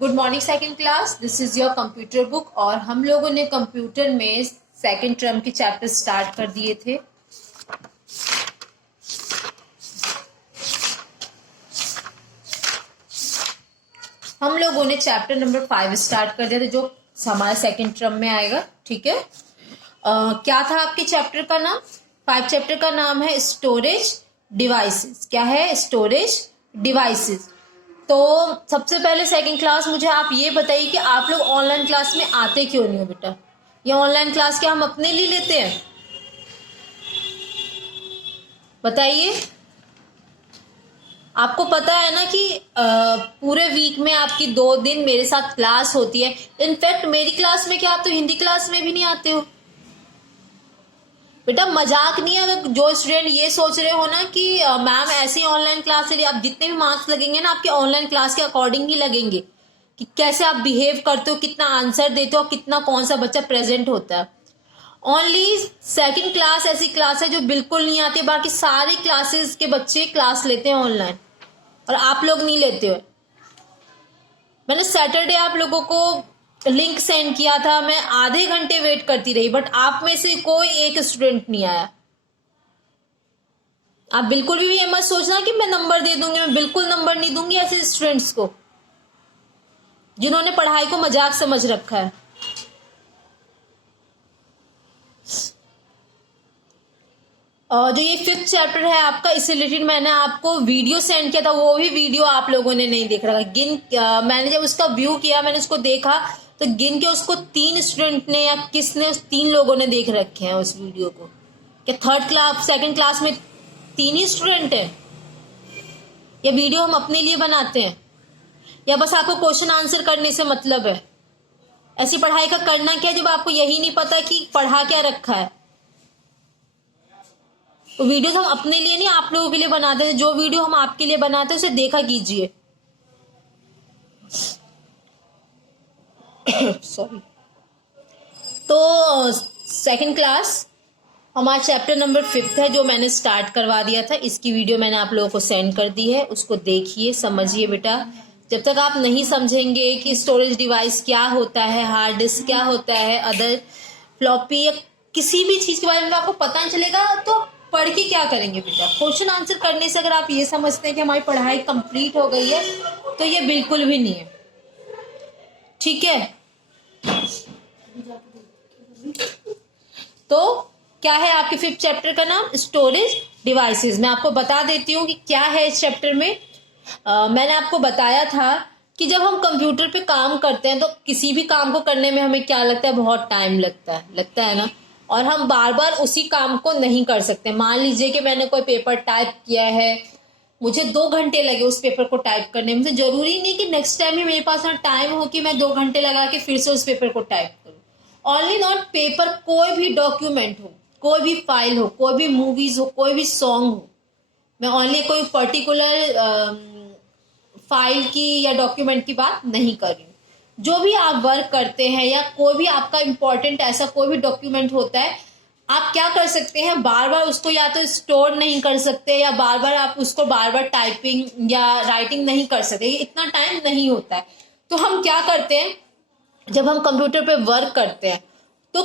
Good morning second class, this is your computer book. और हम लोगों ने कंप्यूटर में सेकंड टर्म के चैप्टर स्टार्ट कर दिए थे। हम लोगों ने चैप्टर नंबर 5 स्टार्ट कर दिया था, जो हमारा सेकंड टर्म में आएगा। ठीक है, क्या था आपके चैप्टर का नाम? 5 चैप्टर का नाम है स्टोरेज डिवाइसेस। क्या है? Storage devices. तो सबसे पहले सेकंड क्लास मुझे आप ये बताइए कि आप लोग ऑनलाइन क्लास में आते क्यों नहीं हो बेटा? ये ऑनलाइन क्लास क्या हम अपने लिए लेते हैं? बताइए। आपको पता है ना कि पूरे वीक में आपकी 2 दिन मेरे साथ क्लास होती है। इनफैक्ट मेरी क्लास में क्या आप तो हिंदी क्लास में भी नहीं आते हो बेटा? मजाक नहीं है। अगर जो स्टूडेंट ये सोच रहे हो ना कि मैम ऐसे ही ऑनलाइन क्लास के लिए, आप जितने भी मार्क्स लगेंगे ना आपके ऑनलाइन क्लास के अकॉर्डिंग ही लगेंगे कि कैसे आप बिहेव करते हो, कितना आंसर देते हो, कितना कौन सा बच्चा प्रेजेंट होता है। ओनली सेकंड क्लास ऐसी क्लास है जो बिल्कुल नहीं आती, बाकी सारी क्लासेस के बच्चे क्लास लेते हैं ऑनलाइन और आप लोग नहीं लेते हो। मैंने सैटरडे आप लोगों को लिंक सेंड किया था, मैं आधे घंटे वेट करती रही, बट आप में से कोई एक स्टूडेंट नहीं आया। आप बिल्कुल भी ये मत सोचना कि मैं नंबर दे दूंगी, मैं बिल्कुल नंबर नहीं दूंगी ऐसे स्टूडेंट्स को जिन्होंने पढ़ाई को मजाक समझ रखा है। और जो ये 5th चैप्टर है आपका, इससे रिलेटेड मैंने आपको वीडियो सेंड किया था, वो भी वीडियो आप लोगों ने नहीं देख रखा। मैंने जब उसका व्यू किया, मैंने उसको देखा तो गिन के उसको 3 स्टूडेंट ने या किसने, उस 3 लोगों ने देख रखे हैं उस वीडियो को। क्या थर्ड क्लास सेकंड क्लास में 3 ही स्टूडेंट है? या वीडियो हम अपने लिए बनाते हैं, या बस आपको क्वेश्चन आंसर करने से मतलब है? ऐसी पढ़ाई का करना क्या जब आपको यही नहीं पता कि पढ़ा क्या रखा है? तो वीडियोस हम अपने लिए नहीं आप लोगों के लिए बनाते हैं। जो वीडियो हम आपके लिए बनाते हैं उसे देखा कीजिए। सॉरी। तो सेकंड क्लास हमारा चैप्टर नंबर 5 है, जो मैंने स्टार्ट करवा दिया था। इसकी वीडियो मैंने आप लोगों को सेंड कर दी है, उसको देखिए, समझिए बेटा। जब तक आप नहीं समझेंगे कि स्टोरेज डिवाइस क्या होता है, हार्ड डिस्क क्या होता है, अदर फ्लॉपी या किसी भी चीज के बारे में आपको पता नहीं चलेगा तो पढ़ के क्या करेंगे बेटा? क्वेश्चन आंसर करने से अगर आप ये समझते हैं कि हमारी पढ़ाई कंप्लीट हो गई है, तो ये बिल्कुल भी नहीं है। ठीक है, तो क्या है आपके 5th चैप्टर का नाम? Storage devices. मैं आपको बता देती हूँ कि क्या है इस चैप्टर में। मैंने आपको बताया था कि जब हम कंप्यूटर पे काम करते हैं तो किसी भी काम को करने में हमें क्या लगता है? बहुत टाइम लगता है ना। और हम बार बार उसी काम को नहीं कर सकते। मान लीजिए कि मैंने कोई पेपर टाइप किया है, मुझे 2 घंटे लगे उस पेपर को टाइप करने में। जरूरी नहीं कि नेक्स्ट टाइम ही मेरे पास टाइम हो कि मैं 2 घंटे लगा के फिर से उस पेपर को टाइप करूं। ओनली नॉट पेपर, कोई भी डॉक्यूमेंट हो, कोई भी फाइल हो, कोई भी मूवीज हो, कोई भी सॉन्ग हो, मैं ओनली कोई पर्टिकुलर फाइल की या डॉक्यूमेंट की बात नहीं कर रही हूँ। जो भी आप वर्क करते हैं या कोई भी आपका इंपॉर्टेंट ऐसा कोई भी डॉक्यूमेंट होता है, आप क्या कर सकते हैं? बार बार उसको या तो स्टोर नहीं कर सकते, या बार बार आप उसको बार बार टाइपिंग या राइटिंग नहीं कर सकते, इतना टाइम नहीं होता है। तो हम क्या करते हैं, जब हम कंप्यूटर पे वर्क करते हैं तो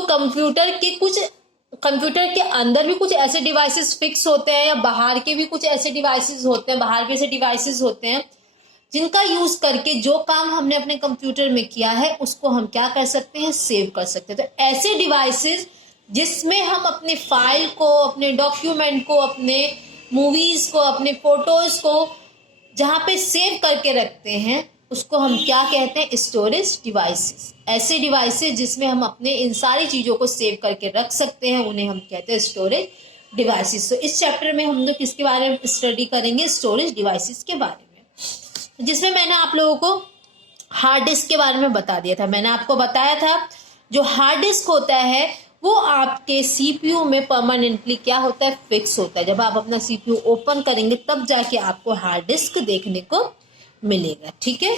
कंप्यूटर के अंदर भी कुछ ऐसे डिवाइसेस फिक्स होते हैं, या बाहर के भी कुछ ऐसे डिवाइसेस होते हैं, बाहर के ऐसे डिवाइसेस होते हैं जिनका यूज करके जो काम हमने अपने कंप्यूटर में किया है उसको हम क्या कर सकते हैं? सेव कर सकते हैं। तो ऐसे डिवाइसेस जिसमें हम अपने फाइल को, अपने डॉक्यूमेंट को, अपने मूवीज को, अपने फोटोज को जहां पे सेव करके रखते हैं, उसको हम क्या कहते हैं? Storage devices. ऐसे डिवाइसेस जिसमें हम अपने इन सारी चीजों को सेव करके रख सकते हैं, उन्हें हम कहते हैं स्टोरेज डिवाइसेस। तो इस चैप्टर में हम लोग किसके बारे में स्टडी करेंगे? स्टोरेज डिवाइसेस के बारे में, जिसमें मैंने आप लोगों को हार्ड डिस्क के बारे में बता दिया था। मैंने आपको बताया था जो हार्ड डिस्क होता है वो आपके सीपीयू में परमानेंटली क्या होता है? फिक्स होता है। जब आप अपना सीपीयू ओपन करेंगे तब जाके आपको हार्ड डिस्क देखने को मिलेगा। ठीक है,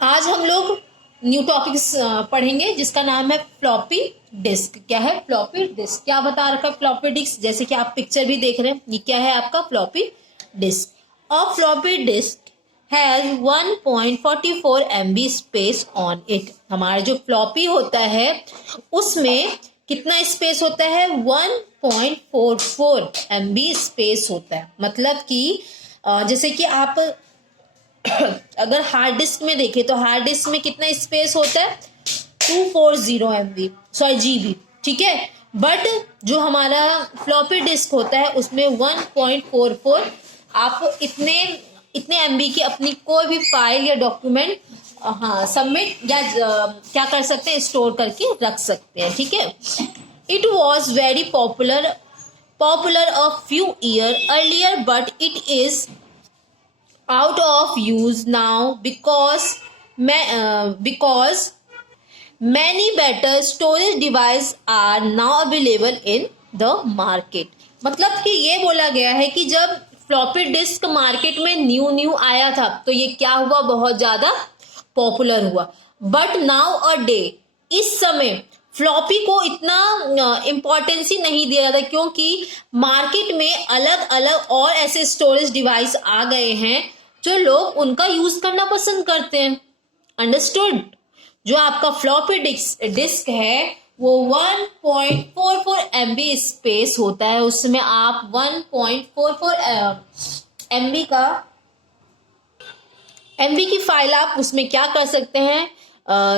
आज हम लोग न्यू टॉपिक्स पढ़ेंगे जिसका नाम है फ्लॉपी डिस्क। क्या है? Floppy disk. क्या बता रखा है फ्लॉपी डिस्क? जैसे कि आप पिक्चर भी देख रहे हैं, ये क्या है? आपका फ्लॉपी डिस्क। और floppy disk has 1.44 MB space on it. हमारा जो फ्लॉपी होता है उसमें कितना स्पेस होता है? 1.44 MB स्पेस होता है। मतलब कि जैसे कि आप अगर हार्ड डिस्क में देखें तो हार्ड डिस्क में कितना स्पेस होता है? 240 MB, सॉरी GB, ठीक है। बट जो हमारा फ्लॉपी डिस्क होता है उसमें 1.44, आप इतने MB की अपनी कोई भी फाइल या डॉक्यूमेंट सबमिट या क्या कर सकते हैं? स्टोर करके रख सकते हैं, ठीक है। It was very popular a few year earlier but it is out of use now because many better storage device are now available in the market। मतलब कि ये बोला गया है कि जब फ्लॉपी डिस्क मार्केट में न्यू आया था तो ये क्या हुआ? बहुत ज्यादा पॉपुलर हुआ। बट नाउ अ डे, इस समय फ्लॉपी को इतना इम्पोर्टेंस ही नहीं दिया जाता, क्योंकि मार्केट में अलग अलग और ऐसे स्टोरेज डिवाइस आ गए हैं जो लोग उनका यूज करना पसंद करते हैं। अंडरस्टूड? जो आपका फ्लॉपी डिस्क है वो 1.44 MB स्पेस होता है, उसमें आप 1.44 MB की फाइल आप उसमें क्या कर सकते हैं?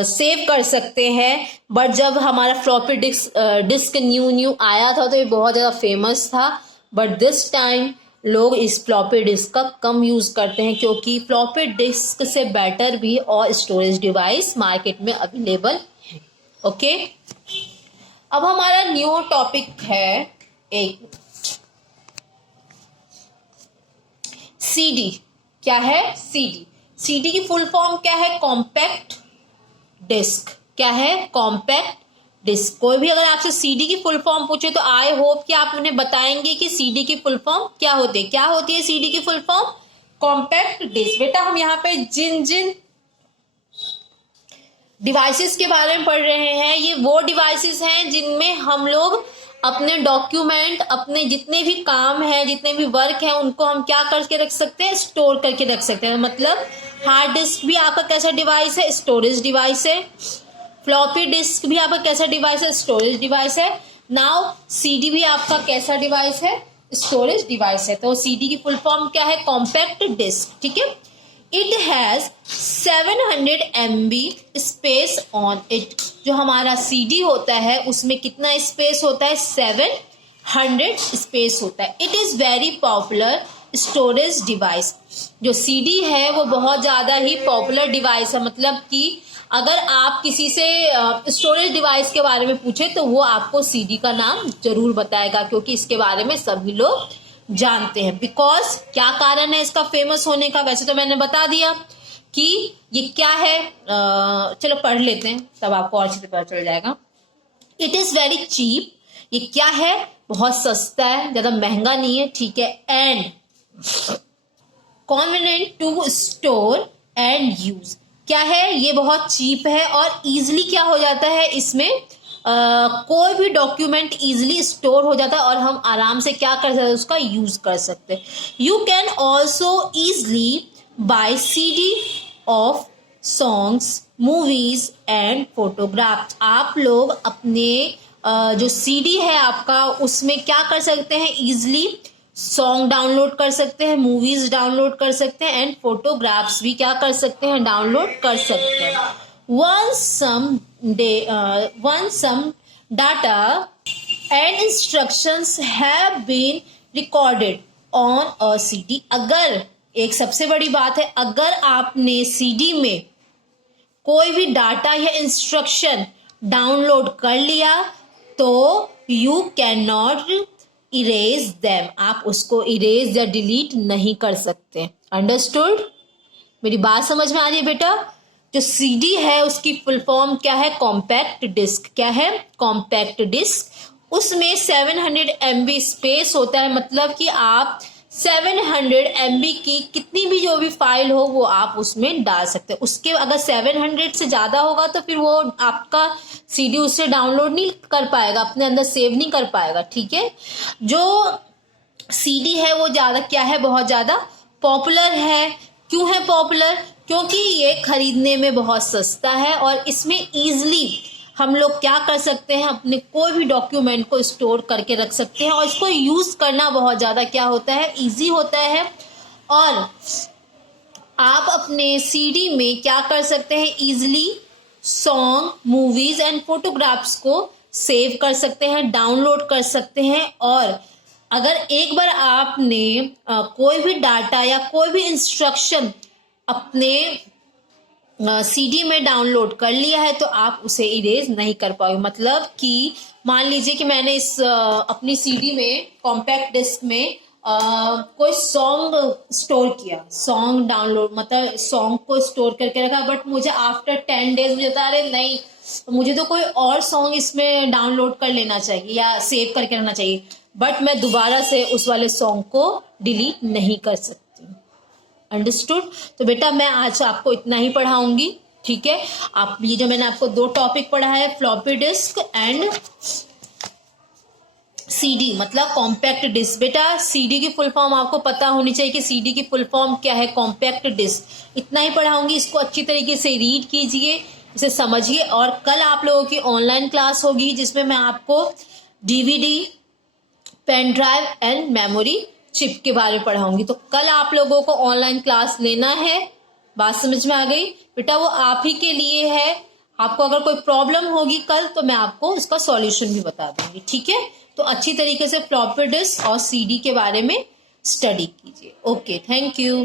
सेव कर सकते हैं। बट जब हमारा फ्लॉपी डिस्क न्यू आया था तो ये बहुत ज़्यादा फेमस था। बट दिस टाइम लोग इस फ्लॉपी डिस्क का कम यूज करते हैं, क्योंकि फ्लॉपी डिस्क से बेटर भी और स्टोरेज डिवाइस मार्केट में अवेलेबल है। ओके, अब हमारा न्यू टॉपिक है एक CD। क्या है? CD की फुल फॉर्म क्या है? Compact disc. क्या है? Compact disc. कोई भी अगर आपसे CD की फुल फॉर्म पूछे तो आई होप कि आप उन्हें बताएंगे कि CD की फुल फॉर्म क्या होती है। क्या होती है CD की फुल फॉर्म? Compact disc. बेटा हम यहाँ पे जिन डिवाइसेस के बारे में पढ़ रहे हैं ये वो डिवाइसेस हैं जिनमें हम लोग अपने डॉक्यूमेंट, अपने जितने भी काम है, जितने भी वर्क है, उनको हम क्या करके रख सकते हैं? स्टोर करके रख सकते हैं। मतलब हार्ड डिस्क भी आपका कैसा डिवाइस है? स्टोरेज डिवाइस है। फ्लॉपी डिस्क भी आपका कैसा डिवाइस है? स्टोरेज डिवाइस है। नाउ CD भी आपका कैसा डिवाइस है? स्टोरेज डिवाइस है। तो CD की फुल फॉर्म क्या है? कॉम्पैक्ट डिस्क, ठीक है। It has 700 MB space on it. जो हमारा CD होता है उसमें कितना स्पेस होता है? 700 स्पेस होता है। It is very popular storage device. जो CD है वो बहुत ज्यादा ही पॉपुलर डिवाइस है। मतलब कि अगर आप किसी से स्टोरेज डिवाइस के बारे में पूछे तो वो आपको CD का नाम जरूर बताएगा, क्योंकि इसके बारे में सभी लोग जानते हैं। बिकॉज क्या कारण है इसका फेमस होने का? वैसे तो मैंने बता दिया कि ये क्या है, चलो पढ़ लेते हैं तब आपको और अच्छे से पता चल जाएगा। It is very cheap. ये क्या है? बहुत सस्ता है, ज्यादा महंगा नहीं है, ठीक है। And convenient to store and use. क्या है? ये बहुत चीप है और इजिली क्या हो जाता है इसमें कोई भी डॉक्यूमेंट इजिली स्टोर हो जाता है और हम आराम से क्या कर सकते हैं? उसका यूज कर सकते हैं। You can also easily buy CD of songs, movies and photographs. आप लोग अपने जो CD है आपका उसमें क्या कर सकते हैं? इजिली सॉन्ग डाउनलोड कर सकते हैं, मूवीज डाउनलोड कर सकते हैं एंड फोटोग्राफ्स भी क्या कर सकते हैं? डाउनलोड कर सकते हैं। Once some data and instructions have been recorded on a CD। अगर एक सबसे बड़ी बात है, अगर आपने CD में कोई भी डाटा या इंस्ट्रक्शन डाउनलोड कर लिया तो you can not erase them. आप उसको इरेज या डिलीट नहीं कर सकते। अंडरस्टूड? मेरी बात समझ में आ रही है बेटा? जो CD है उसकी फुल फॉर्म क्या है? Compact disc. क्या है? Compact disc. उसमें 700 MB स्पेस होता है। मतलब कि आप 700 MB की कितनी भी जो भी फाइल हो वो आप उसमें डाल सकते हैं। उसके अगर 700 से ज्यादा होगा तो फिर वो आपका CD उससे डाउनलोड नहीं कर पाएगा, अपने अंदर सेव नहीं कर पाएगा, ठीक है। जो CD है वो ज्यादा क्या है? बहुत ज्यादा पॉपुलर है। क्यों है पॉपुलर? क्योंकि ये खरीदने में बहुत सस्ता है और इसमें इजीली हम लोग क्या कर सकते हैं, अपने कोई भी डॉक्यूमेंट को स्टोर करके रख सकते हैं और इसको यूज करना बहुत ज्यादा क्या होता है, इजी होता है। और आप अपने सीडी में क्या कर सकते हैं, easily song, movies and photographs को सेव कर सकते हैं, डाउनलोड कर सकते हैं। और अगर एक बार आपने कोई भी डाटा या कोई भी इंस्ट्रक्शन अपने सीडी में डाउनलोड कर लिया है तो आप उसे इरेज नहीं कर पाओगे। मतलब कि मान लीजिए कि मैंने इस अपनी सीडी में, कॉम्पैक्ट डिस्क में कोई सॉन्ग स्टोर किया, सॉन्ग डाउनलोड, मतलब सॉन्ग को स्टोर करके रखा, बट मुझे आफ्टर 10 डेज मुझे बता रहे नहीं, मुझे तो कोई और सॉन्ग इसमें डाउनलोड कर लेना चाहिए या सेव करके रखना चाहिए, बट मैं दोबारा से उस वाले सॉन्ग को डिलीट नहीं कर सकती। अंडरस्टूड? तो बेटा मैं आज आपको इतना ही पढ़ाऊंगी, ठीक है। आप ये जो मैंने आपको 2 टॉपिक पढ़ा है, फ्लॉपी डिस्क एंड सीडी, मतलब कॉम्पैक्ट डिस्क। बेटा सीडी की फुल फॉर्म आपको पता होनी चाहिए कि सीडी की फुल फॉर्म क्या है, कॉम्पैक्ट डिस्क। इतना ही पढ़ाऊंगी, इसको अच्छी तरीके से रीड कीजिए, इसे समझिए। और कल आप लोगों की ऑनलाइन क्लास होगी जिसमें मैं आपको DVD, pen drive and memory chip के बारे में पढ़ाऊंगी। तो कल आप लोगों को ऑनलाइन क्लास लेना है, बात समझ में आ गई बेटा? वो आप ही के लिए है। आपको अगर कोई प्रॉब्लम होगी कल तो मैं आपको उसका सॉल्यूशन भी बता दूंगी, ठीक है। तो अच्छी तरीके से फ्लॉपी डिस्क और सीडी के बारे में स्टडी कीजिए। Okay, thank you.